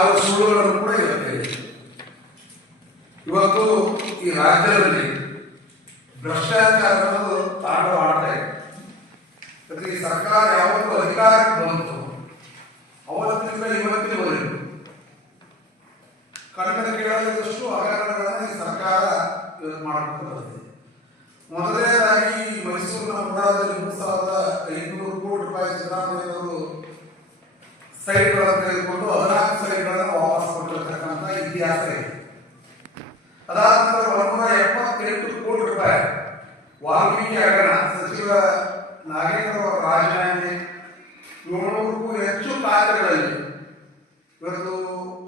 ಸುಳ್ಳುಗಳನ್ನು ಕೂಡ ಇವತ್ತು ಇವತ್ತು ಈ ರಾಜ್ಯದಲ್ಲಿ ಭ್ರಷ್ಟಾಚಾರ ತಾಂಡವಾಡ್ತಾ ಇದೆ. ಈ ಸರ್ಕಾರ ಯಾವತ್ತು ಅಧಿಕಾರಕ್ಕೆ ಬಂತು. ಅವತ್ತಿನಿಂದ ಇವತ್ತಿನವರೆಗೂ ಕನ್ನಡ ಕೇಳದಷ್ಟು ಹಗರಣಗಳನ್ನ ಈ ಸರ್ಕಾರ ಮಾಡಿಕೊಂಡು ಮೊದಲನೇದಾಗಿ ಮೈಸೂರಿನ ಮೂರು ಸಾವಿರದ ಐನೂರು ಕೋಟಿ ರೂಪಾಯಿ ಸಿದ್ದರಾಮಯ್ಯವರು ಸೈಟ್ಗಳನ್ನು ತೆಗೆದುಕೊಂಡು ಹದಿನಾಲ್ಕು ಸೈಟ್ಗಳನ್ನು ವಾಪಸ್ ಕೊಟ್ಟಿರ್ತಕ್ಕಂಥ ಇತಿಹಾಸ ಇದೆ. ಅದಾದ ನಂತರ ಒಂದೂರ ಎಪ್ಪತ್ತೆಂಟು ಕೋಟಿ ರೂಪಾಯಿ ವಾಲ್ಮೀಕಿ ಹಗರಣ, ಸಚಿವ ನಾಗೇಂದ್ರ ಅವರ ರಾಜೀನಾಮೆ, ಏಳ್ನೂರಕ್ಕೂ ಹೆಚ್ಚು ಖಾತೆಗಳಲ್ಲಿ ಇವತ್ತು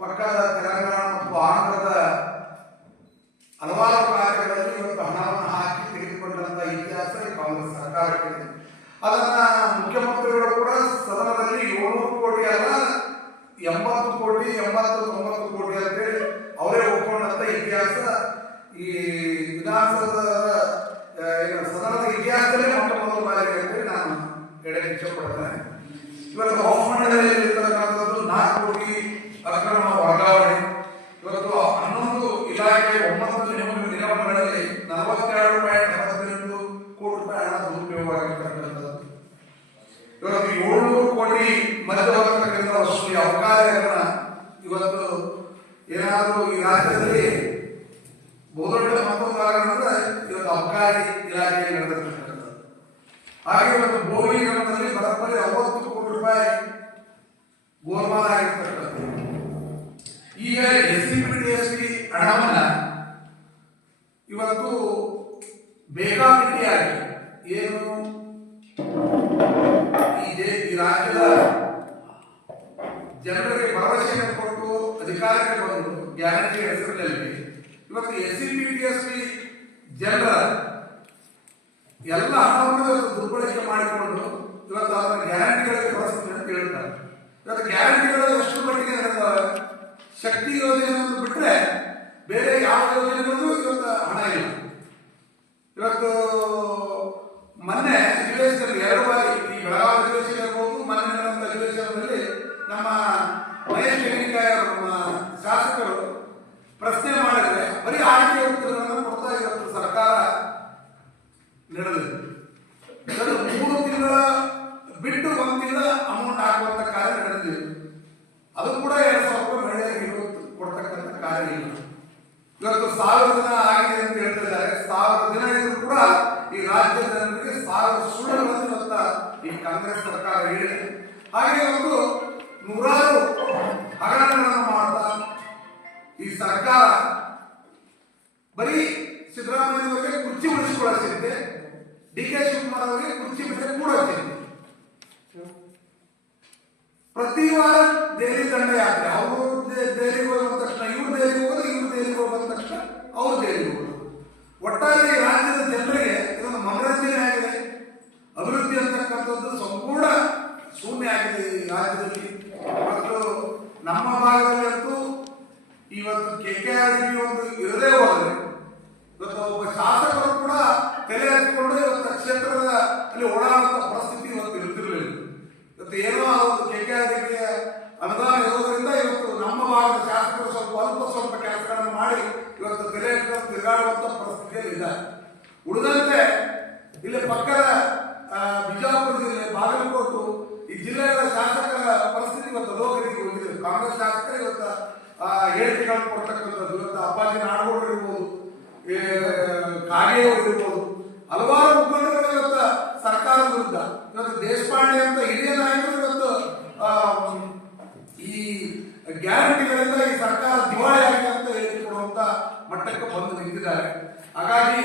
ಪಕ್ಕದ ತೆಲಂಗಾಣ ಮತ್ತು ಆಂಧ್ರದ ಹಲವಾರು ಖಾತೆಗಳಲ್ಲಿ ಇವತ್ತು ಹಣವನ್ನು ಹಾಕಿ ತೆಗೆದುಕೊಂಡಂತಹ ಇತಿಹಾಸ ಕಾಂಗ್ರೆಸ್ ಸರ್ಕಾರಕ್ಕಿದೆ ಅದನ್ನ ಮುಖ್ಯಮಂತ್ರಿಗಳು ಕೂಡ ಸದನದಲ್ಲಿ ಏಳ್ನೂರು ಕೋಟಿ ಅಲ್ಲ ಎಂಬತ್ತು ಕೋಟಿ, ಎಂಬತ್ತು ತೊಂಬತ್ತು ಕೋಟಿ ಅಂತೇಳಿ ಅವರೇ ಒಪ್ಕೊಂಡಂತ ಇತಿಹಾಸ ಈ ವಿಧಾನಸೌಧದ ಸದನದ ಇತಿಹಾಸದಲ್ಲೇ ಮೊಟ್ಟ ಮೊದಲ ಬಾರಿಗೆ ಅಂತೇಳಿ ನಾನು ಹೇಳಕ್ಕೆ ಇಷ್ಟಪಡ್ತೇನೆ ಇವತ್ತು ಹವಾಮಾನದಲ್ಲಿ ನಾಲ್ಕು ಕೋಟಿ ಅಕ್ರಮ ವರ್ಗಾವಣೆ. ಇವತ್ತು ಹನ್ನೊಂದು ಇಲಾಖೆ ಒಂಬತ್ತು ನಿಗಮ ನಿಗಮಗಳಲ್ಲಿ ನಲವತ್ತೆರಡು ಪಾಯಿಂಟ್ ನಲವತ್ತೆಂಟು ಕೋಟಿ ರೂಪಾಯಿ ಹಣ ದುರುಪಯೋಗ ಆಗಿರ್ತಕ್ಕಂಥದ್ದು. ಇವತ್ತು ಏಳ್ನೂರು ಕೋಟಿ ಮಧ್ಯವರ್ತ ಕೇಂದ್ರ ಅವಕಾಶ ಇವತ್ತು ಏನಾದರೂ ಈ ರಾಜ್ಯದಲ್ಲಿ ಬಹುದೊಡ್ಡ ಮತ್ತೊಂದು ಇವತ್ತು ಅವಕಾರಿ ಇಲಾಖೆ ನಡೆದಿರ್ತಕ್ಕಂಥದ್ದು. ಹಾಗೆ ಇವತ್ತು ಬೋಗಿಗರಣದಲ್ಲಿ ಬರೋಬ್ಬರಿ ಅರವತ್ತು ಕೋಟಿ ರೂಪಾಯಿ ಗೋಲ್ಮಾಲ ಆಗಿರ್ತಕ್ಕಂಥದ್ದು. ಈಗ S C P D S P ಹಣವನ್ನ ಇವತ್ತು ಬೇಕಾಬಿಟ್ಟಿಯಾಗಿ ಏನು? ಈ ರಾಜ್ಯದ ಜನರಿಗೆ ಭರವಸೆಯನ್ನು ಕೊಟ್ಟು ಅಧಿಕಾರಕ್ಕೆ ಬಂದು ಗ್ಯಾರಂಟಿ ಹೆಸರಿನಲ್ಲಿ ಇವತ್ತು S C P T S P ಜನರ ಎಲ್ಲ ಹಣವನ್ನು ದುರ್ಬಳಕೆ ಮಾಡಿಕೊಂಡು ಇವತ್ತು ಅದರ ಗ್ಯಾರಂಟಿಗಳಿಗೆ ಬಳಸ್ತೀನಿ ಅಂತ ಹೇಳ್ತಾರೆ. ಇವತ್ತು ಗ್ಯಾರಂಟಿಗಳು ಎಷ್ಟು ಮಟ್ಟಿಗೆ ಶಕ್ತಿ ಯೋಜನೆಯನ್ನು ಬಿಟ್ಟರೆ ಬೇರೆ ಯಾವ ಯೋಜನೆಗಳಿಗೂ ಇವತ್ತು ಹಣ ಇಲ್ಲ ಇವತ್ತು ಮೊನ್ನೆ ಅಧಿವೇಶನದಲ್ಲಿ ಎರಡು ಬಾರಿ ಈ ಬೆಳಗಾವಿ ಅಧಿವೇಶನ ಇರ್ಬೋದು ಮೊನ್ನೆ ನಡೆದಂತ ಅಧಿವೇಶನದಲ್ಲಿ ನಮ್ಮ ಮಹೇಶ್ ತೆಂಗಿನಕಾಯಿ ಅವರು ನಮ್ಮ ಶಾಸಕರು ಪ್ರಶ್ನೆ ಮಾಡಿದ್ರೆ ಬರೀ ಆಯ್ಕೆ ಉತ್ತರಗಳನ್ನು ಕೊಡ್ತಾ ಇವತ್ತು ಸರ್ಕಾರ ನಡೆದಿದೆ ಅದು ಮೂರು ತಿಂಗಳ ಬಿಟ್ಟು ಒಂದು ತಿಂಗಳ ಅಮೌಂಟ್ ಹಾಕುವಂತ ಕಾರ್ಯ ನಡೆದಿದೆ ಅದು ಕೂಡ ಎರಡು ಸಾವಿರ ರೂಪಾಯಿ ಮಹಿಳೆಯರಿಗೆ ಇವತ್ತು ಕೊಡ್ತಕ್ಕಂಥ ಕಾರ್ಯ ಇಲ್ಲ ಇವತ್ತು ಸಾವಿರ ದಿನ ಆಗಿದೆ ಅಂತ ಹೇಳ್ತಿದ್ದಾರೆ ಸಾವಿರ ದಿನ ಇದ್ರೂ ಕೂಡ ಈ ರಾಜ್ಯದ ಜನರಿಗೆ ಸಾವಿರ ಸುಳ್ಳುಗಳನ್ನು ಇವತ್ತ ಈ ಕಾಂಗ್ರೆಸ್ ಸರ್ಕಾರ ಹೇಳಿದೆ ಹಾಗೆ ಒಂದು ನೂರಾರು ಹಗರಣಗಳನ್ನು ಮಾಡ್ತಾ ಈ ಸರ್ಕಾರ ಬರೀ ಸಿದ್ದರಾಮಯ್ಯ ಅವರಿಗೆ ಕುರ್ಚಿ ಉಳಿಸಿಕೊಳ್ಳೋ ಚಿಂತೆ ಡಿ ಕೆ ಶಿವಕುಮಾರ್ ಅವರಿಗೆ ಕುರ್ಚಿ ಬಿಟ್ಟರೆ ಕೂಡ ಚಿಂತೆ ಪ್ರತಿ ವಾರ ದೆಹಲಿ ದಂಡ ಯಾತ್ರೆ ಅವರು ದೆಹಲಿಗೆ ಹೋದ ತಕ್ಷಣ, ಇವರು ದೆಹಲಿಗೆ ಹೋಗೋದು, ಇವ್ರು ದೆಹಲಿಗೆ ಹೋದ ತಕ್ಷಣ ಅವರು ದೆಹಲಿಗೆ ಹೋಗೋದು. ಒಟ್ಟಾರೆ ರಾಜ್ಯದ ಜನರಿಗೆ ಇದೊಂದು ಮನರಂಜನೆ ಆಗಿದೆ ಅಭಿವೃದ್ಧಿ ಅಂತಕ್ಕಂಥದ್ದು ಸಂಪೂರ್ಣ ಶೂನ್ಯ ಆಗಿದೆ ಈ ರಾಜ್ಯದಲ್ಲಿ ಮತ್ತು ನಮ್ಮ ಭಾಗದಲ್ಲಂತೂ ಇವತ್ತು ಕೆ ಆರ್ ಒಂದು ಇರದೇ ಹೋದರೆ ಇವತ್ತು ಒಬ್ಬ ಶಾಸಕರು ಕೂಡ ತಲೆ ಹಚ್ಚಿಕೊಂಡು ಇವತ್ತು ಕ್ಷೇತ್ರದ ಅಲ್ಲಿ ಓಡಾಡುವಂತ ಪರಿಸ್ಥಿತಿ ಇವತ್ತು ಇರ್ತಿರ್ಲಿಲ್ಲ. ಇವತ್ತು ಏನೋ ಕಾಗೇಯವರು ಹಲವಾರು ಮುಖಂಡರುಗಳು ಇವತ್ತು ಸರ್ಕಾರದ ವಿರುದ್ಧ, ಇವತ್ತು ದೇಶಪಾಂಡೆ ಅಂತ ಹಿರಿಯ ನಾಯಕರು ಇವತ್ತು ಈ ಗ್ಯಾರಂಟಿಗಳಿಂದ ಈ ಸರ್ಕಾರ ದಿವಾಳಿ ಆಗಿದೆ ಅಂತ ಹೇಳಿಕೊಡುವಂತ ಮಟ್ಟಕ್ಕೆ ಬಂದು ನಿಂತಿದ್ದಾರೆ. ಹಾಗಾಗಿ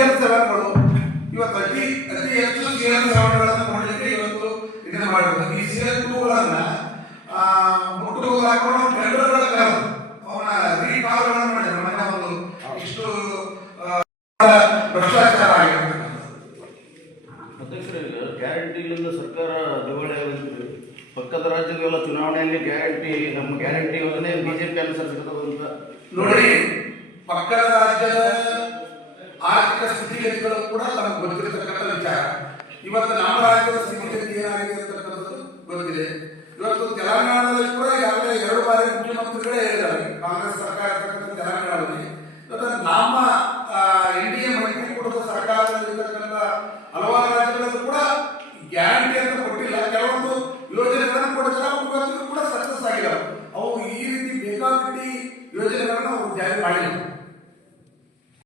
ಎಂ ಸೆವೆನ್ಗಳು ಇವತ್ತು ಅತಿ ಅತಿ ಹೆಚ್ಚು ಸಿ ಎಂ ಸೆವೆನ್ಗಳನ್ನು ನೋಡಲಿಕ್ಕೆ ಇವತ್ತು ಇದನ್ನ ಮಾಡಿರೋದು ಈ ಸಿ ಎಂ ಟೂಗಳನ್ನ ಮುಟ್ಟು ಹಾಕೊಂಡು ಟೆಂಡರ್ಗಳ ಕರೆದು ಅವನ ರೀಕಾಲ್ಗಳನ್ನು ಮಾಡಿದ್ರು. ಮನೆ ಒಂದು ಇಷ್ಟು ಭ್ರಷ್ಟಾಚಾರ ಆಗಿರ್ತಕ್ಕಂಥದ್ದು. ಗ್ಯಾರಂಟಿ ಗ್ಯಾರಂಟಿಗಳಿಂದ ಸರ್ಕಾರ ದಿವಾಳಿ ಆಗಿದ್ರಿ ಪಕ್ಕದ ರಾಜ್ಯಗಳ ಚುನಾವಣೆಯಲ್ಲಿ ಗ್ಯಾರಂಟಿ ನಮ್ಮ ಗ್ಯಾರಂಟಿ ಯೋಜನೆ ಬಿಜೆಪಿ ಅನುಸರಿಸಿರ್ತದೆ ಅಂತ ನೋಡಿ ಪಕ್ಕದ ರಾಜ್ಯದ ಆರ್ಥಿಕ ಕೂಡ ತಮಗೆ ಗೊತ್ತಿರತಕ್ಕಂಥ ವಿಚಾರ. ಇವತ್ತು ನಮ್ಮ ರಾಜ್ಯದ ಏನಾಗಿದೆ ಅಂತಕ್ಕಂಥದ್ದು ಗೊತ್ತಿದೆ ಇವತ್ತು ತೆಲಂಗಾಣದಲ್ಲಿ ಕೂಡ ಯಾವುದೇ ಎರಡು ಬಾರಿ ಮುಖ್ಯಮಂತ್ರಿಗಳೇ ಹೇಳಿದ್ದಾರೆ. ಕಾಂಗ್ರೆಸ್